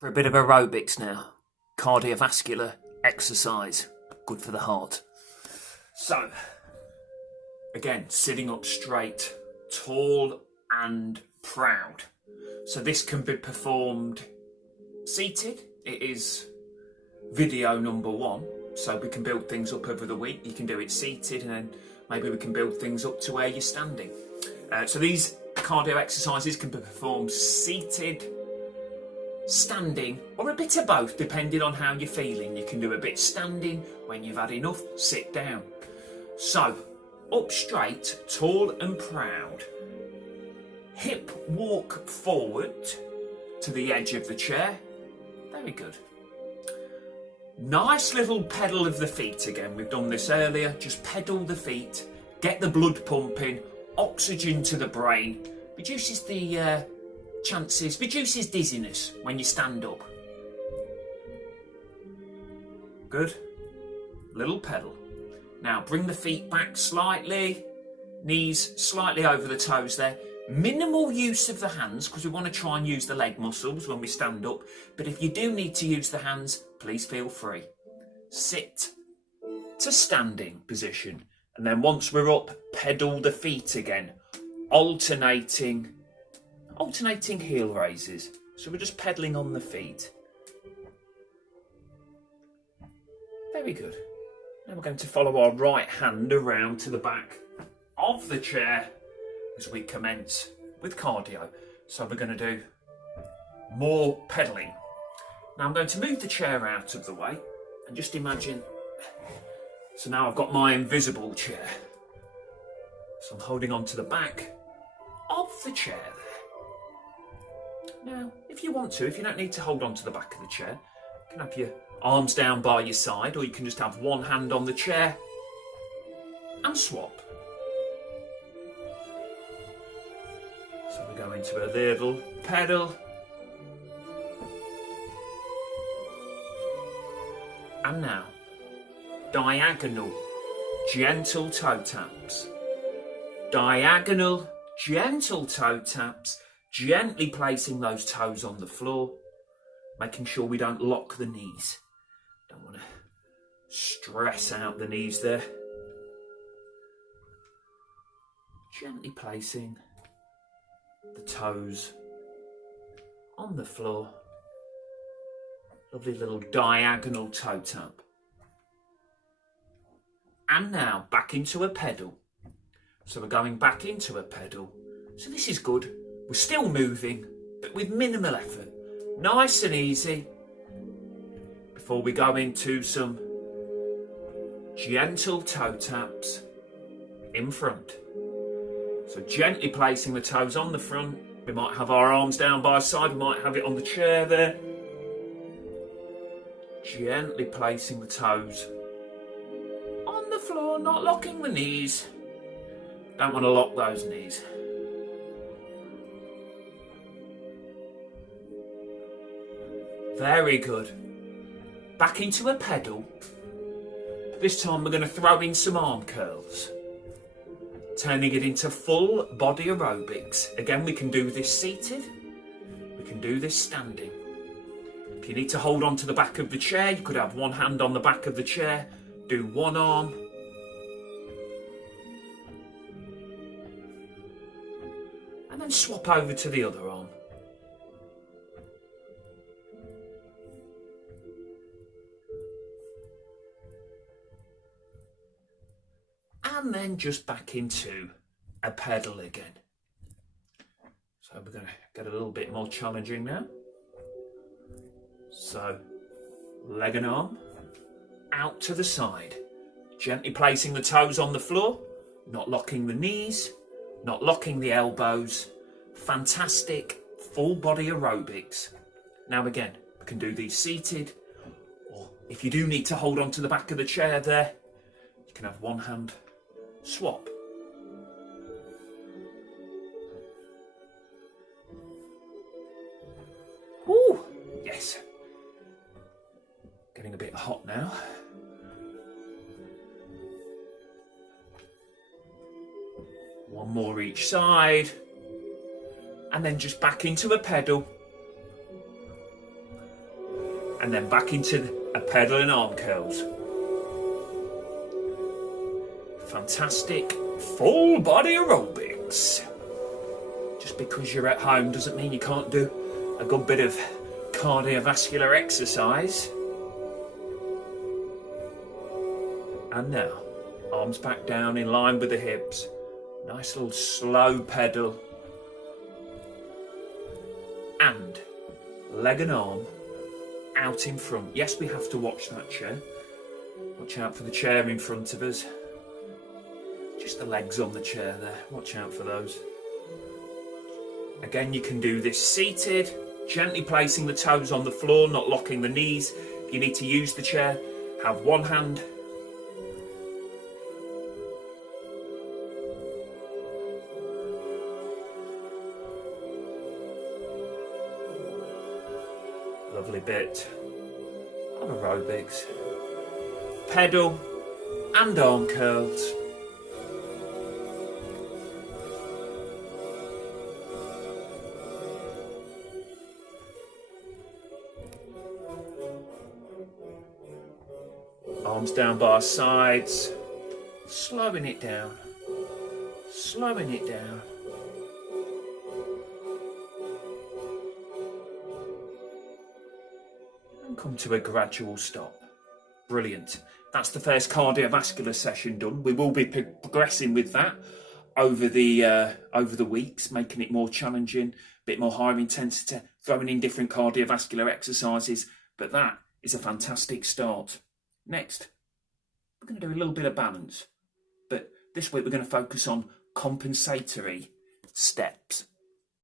For a bit of aerobics now. Cardiovascular exercise. Good for the heart. So, again, sitting up straight, tall and proud. So this can be performed seated. It is video number 1. So we can build things up over the week. You can do it seated, and then maybe we can build things up to where you're standing. So these cardio exercises can be performed seated, standing, or a bit of both, depending on how you're feeling. You can do a bit standing. When you've had enough, sit down. So, up straight, tall and proud. Hip walk forward to the edge of the chair. Very good. Nice little pedal of the feet again. We've done this earlier. Just pedal the feet, get the blood pumping, oxygen to the brain. Reduces the reduces dizziness when you stand up. Good. Little pedal. Now bring the feet back slightly, knees slightly over the toes there. Minimal use of the hands because we want to try and use the leg muscles when we stand up. But if you do need to use the hands, please feel free. Sit to standing position. And then once we're up, pedal the feet again. Alternating heel raises. So we're just pedaling on the feet. Very good. Now we're going to follow our right hand around to the back of the chair as we commence with cardio. So we're going to do more pedaling. Now I'm going to move the chair out of the way and just imagine. So now I've got my invisible chair. So I'm holding on to the back of the chair there. Now, if you want to, if you don't need to hold on to the back of the chair, you can have your arms down by your side, or you can just have one hand on the chair and swap. So we go into a little pedal. And now, diagonal, gentle toe taps. Diagonal, gentle toe taps, gently placing those toes on the floor, making sure we don't lock the knees. Don't want to stress out the knees there. Gently placing the toes on the floor. Lovely little diagonal toe tap. And now back into a pedal. So we're going back into a pedal. So this is good. We're still moving, but with minimal effort. Nice and easy. Before we go into some gentle toe taps in front. So gently placing the toes on the front. We might have our arms down by our side. We might have it on the chair there. Gently placing the toes on the floor, not locking the knees. Don't want to lock those knees. Very good. Back into a pedal. This time we're going to throw in some arm curls. Turning it into full body aerobics. Again, we can do this seated. We can do this standing. If you need to hold on to the back of the chair, you could have one hand on the back of the chair. Do one arm. And then swap over to the other arm. And then just back into a pedal again. So we're going to get a little bit more challenging now. So, leg and arm, out to the side. Gently placing the toes on the floor, not locking the knees, not locking the elbows. Fantastic full body aerobics. Now again, we can do these seated, or if you do need to hold on to the back of the chair there, you can have one hand swap. Ooh, yes. Getting a bit hot now. One more each side. And then just back into a pedal. and then back into a pedal and arm curls. Fantastic full body aerobics. Just because you're at home doesn't mean you can't do a good bit of cardiovascular exercise. And now, arms back down in line with the hips. Nice little slow pedal. And leg and arm out in front. Yes, we have to watch that chair. Watch out for the chair in front of us. Just the legs on the chair there. Watch out for those. Again, you can do this seated, gently placing the toes on the floor, not locking the knees. If you need to use the chair, have one hand. Lovely bit of aerobics. Pedal and arm curls. Arms down by our sides, slowing it down, slowing it down. And come to a gradual stop. Brilliant. That's the first cardiovascular session done. We will be progressing with that over the weeks, making it more challenging, a bit more higher intensity, throwing in different cardiovascular exercises. But that is a fantastic start. Next, we're going to do a little bit of balance, but this week we're going to focus on compensatory steps.